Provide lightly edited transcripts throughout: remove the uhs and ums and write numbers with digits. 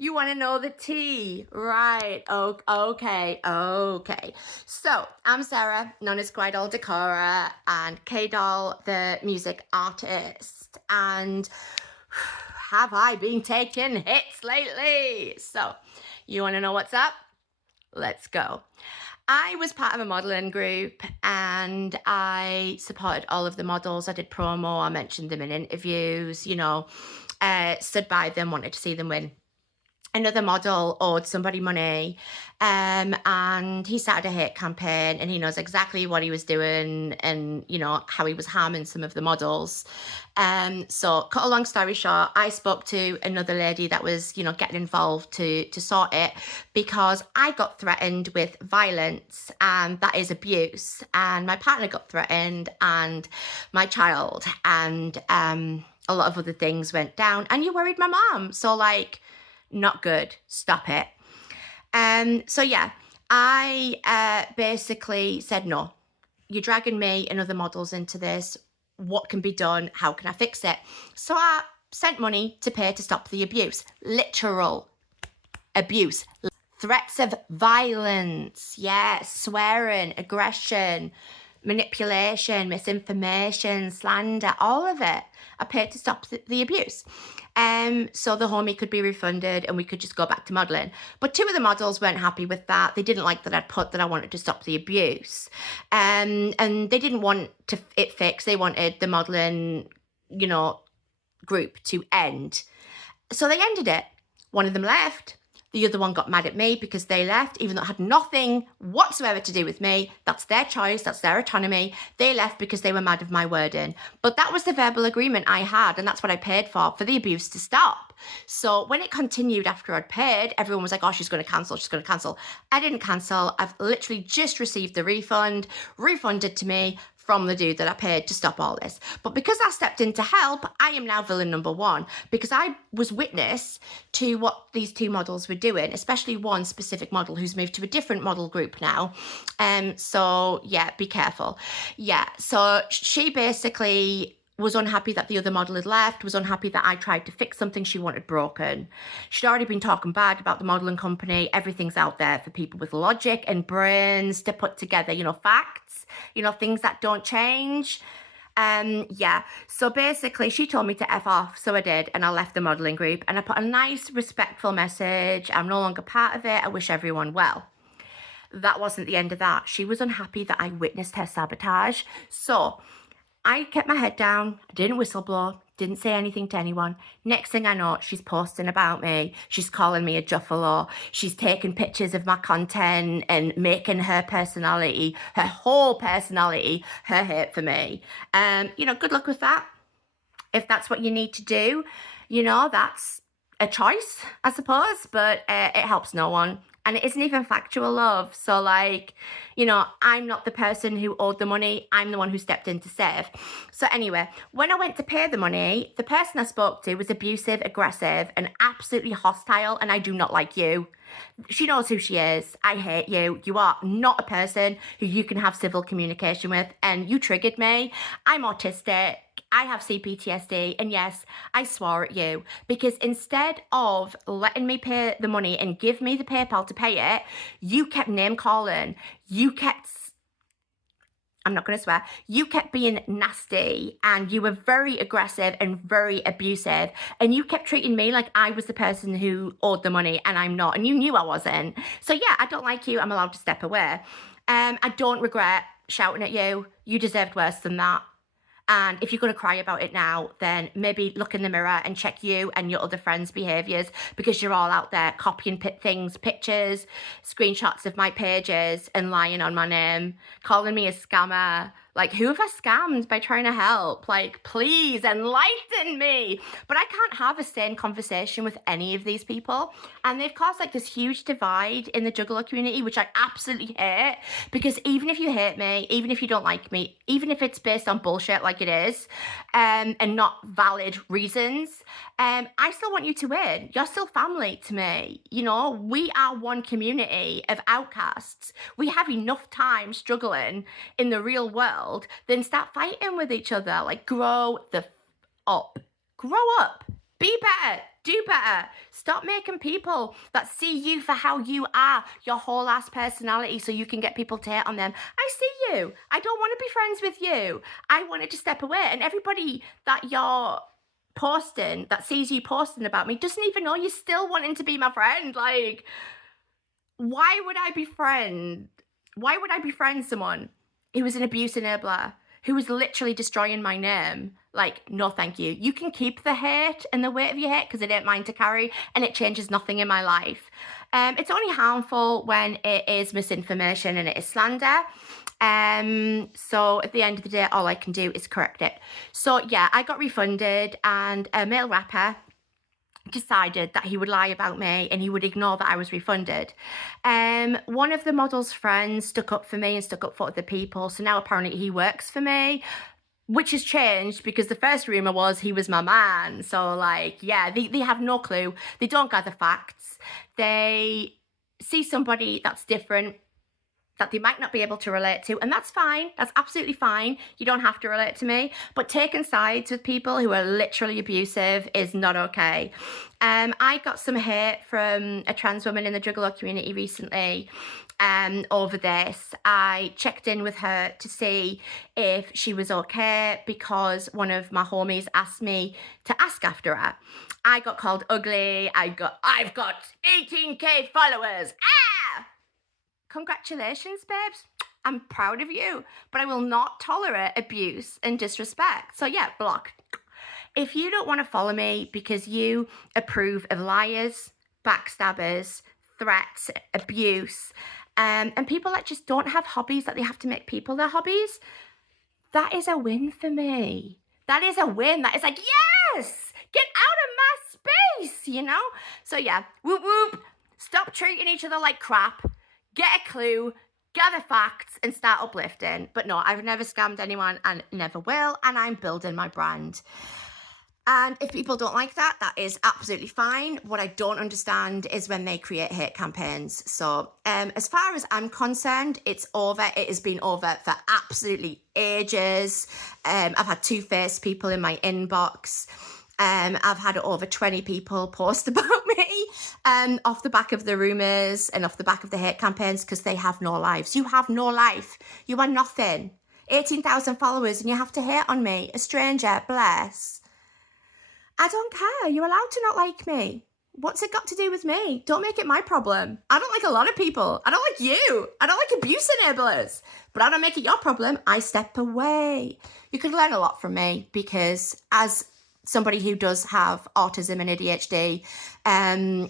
You want to know the tea, right? Oh, okay. So I'm Sarah, known as Gwydol Decora, and K-Doll, the music artist. And have I been taking hits lately? So you want to know what's up? Let's go. I was part of a modelling group and I supported all of the models. I did promo, I mentioned them in interviews, stood by them, wanted to see them win. Another model owed somebody money, and he started a hate campaign, and he knows exactly what he was doing and, how he was harming some of the models. So cut a long story short, I spoke to another lady that was, getting involved to sort it, because I got threatened with violence, and that is abuse. And my partner got threatened, and my child, and a lot of other things went down. And you worried my mom. So not good. Stop it. So yeah, I basically said, no, you're dragging me and other models into this. What can be done? How can I fix it? So I sent money to pay to stop the abuse. Literal abuse. Threats of violence. Yeah, swearing, aggression, manipulation, misinformation, slander, all of it. I paid to stop the abuse. So the homie could be refunded and we could just go back to modelling. But two of the models weren't happy with that. They didn't like that I'd put that I wanted to stop the abuse. And they didn't want it fixed. They wanted the modelling, group to end. So they ended it. One of them left. The other one got mad at me because they left, even though it had nothing whatsoever to do with me. That's their choice. That's their autonomy. They left because they were mad of my wording. But that was the verbal agreement I had, and that's what I paid for the abuse to stop. So when it continued after I'd paid, everyone was like, oh, she's going to cancel. I didn't cancel. I've literally just received the refunded to me from the dude that I paid to stop all this. But because I stepped in to help, I am now villain number one, because I was witness to what these two models were doing, especially one specific model who's moved to a different model group now. So yeah, be careful. Yeah, so she basically was unhappy that the other model had left, was unhappy that I tried to fix something she wanted broken. She'd already been talking bad about the modelling company. Everything's out there for people with logic and brains to put together, facts, things that don't change. Yeah, so basically she told me to F off, so I did, and I left the modelling group, and I put a nice, respectful message. I'm no longer part of it. I wish everyone well. That wasn't the end of that. She was unhappy that I witnessed her sabotage. So I kept my head down, I didn't whistleblow, didn't say anything to anyone. Next thing I know, she's posting about me. She's calling me a juffalo. She's taking pictures of my content and making her personality, her whole personality, her hate for me. Good luck with that. If that's what you need to do, that's a choice, I suppose, but it helps no one. And it isn't even factual love. So I'm not the person who owed the money. I'm the one who stepped in to save. So anyway, when I went to pay the money, the person I spoke to was abusive, aggressive, and absolutely hostile. And I do not like you. She knows who she is. I hate you. You are not a person who you can have civil communication with. And you triggered me. I'm autistic. I have CPTSD, and yes, I swore at you, because instead of letting me pay the money and give me the PayPal to pay it, you kept name calling. I'm not going to swear. You kept being nasty, and you were very aggressive and very abusive, and you kept treating me like I was the person who owed the money, and I'm not, and you knew I wasn't. So yeah, I don't like you. I'm allowed to step away. I don't regret shouting at you. You deserved worse than that. And if you're going to cry about it now, then maybe look in the mirror and check you and your other friends' behaviours, because you're all out there copying pictures, screenshots of my pages and lying on my name, calling me a scammer. Who have I scammed by trying to help? Please enlighten me. But I can't have a sane conversation with any of these people. And they've caused this huge divide in the juggler community, which I absolutely hate. Because even if you hate me, even if you don't like me, even if it's based on bullshit like it is, and not valid reasons, I still want you to win. You're still family to me. We are one community of outcasts. We have enough time struggling in the real world. Then start fighting with each other. Grow up. Grow up. Be better. Do better. Stop making people that see you for how you are, your whole ass personality, so you can get people to hate on them. I see you. I don't want to be friends with you. I wanted to step away. And everybody that you're posting, that sees you posting about me, doesn't even know you're still wanting to be my friend. Like, why would I befriend someone who was an abuse enabler, who was literally destroying my name? Like, no, thank you. You can keep the hate and the weight of your hate because it ain't mine to carry, and it changes nothing in my life. It's only harmful when it is misinformation and it is slander. So at the end of the day, all I can do is correct it. So yeah, I got refunded, and a male rapper decided that he would lie about me and he would ignore that I was refunded. One of the model's friends stuck up for me and stuck up for other people, so now apparently he works for me, which has changed because the first rumour was he was my man. So like, yeah, they have no clue. They don't gather facts. They see somebody that's different, that they might not be able to relate to, and that's fine. That's absolutely fine. You don't have to relate to me, but taking sides with people who are literally abusive is not okay. I got some hate from a trans woman in the juggalo community recently over this. I checked in with her to see if she was okay because one of my homies asked me to ask after her. I got called ugly. I've got 18k followers. Congratulations, babes. I'm proud of you, but I will not tolerate abuse and disrespect. So yeah, block. If you don't want to follow me because you approve of liars, backstabbers, threats, abuse, and people that just don't have hobbies, that they have to make people their hobbies, that is a win for me. That is a win. That is like, yes, get out of my space, you know? So yeah, whoop whoop. Stop treating each other like crap. Get a clue, gather facts, and start uplifting. But no, I've never scammed anyone and never will, and I'm building my brand. And if people don't like that, that is absolutely fine. What I don't understand is when they create hate campaigns. So as far as I'm concerned, it's over. It has been over for absolutely ages. I've had two-faced people in my inbox. I've had over 20 people post about me off the back of the rumours and off the back of the hate campaigns because they have no lives. You have no life. You are nothing. 18,000 followers and you have to hate on me. A stranger, bless. I don't care. You're allowed to not like me. What's it got to do with me? Don't make it my problem. I don't like a lot of people. I don't like you. I don't like abuse enablers. But I don't make it your problem. I step away. You could learn a lot from me because as somebody who does have autism and ADHD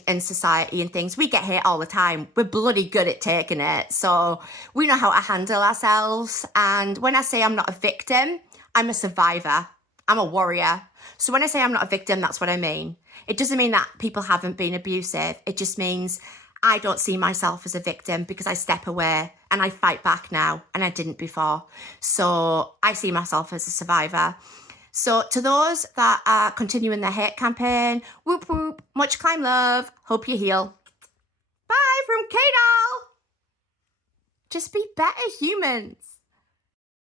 in society and things, we get hate all the time. We're bloody good at taking it. So we know how to handle ourselves. And when I say I'm not a victim, I'm a survivor. I'm a warrior. So when I say I'm not a victim, that's what I mean. It doesn't mean that people haven't been abusive. It just means I don't see myself as a victim because I step away and I fight back now, and I didn't before. So I see myself as a survivor. So to those that are continuing the hate campaign, whoop whoop, much climb love, hope you heal. Bye from K-Doll. Just be better humans.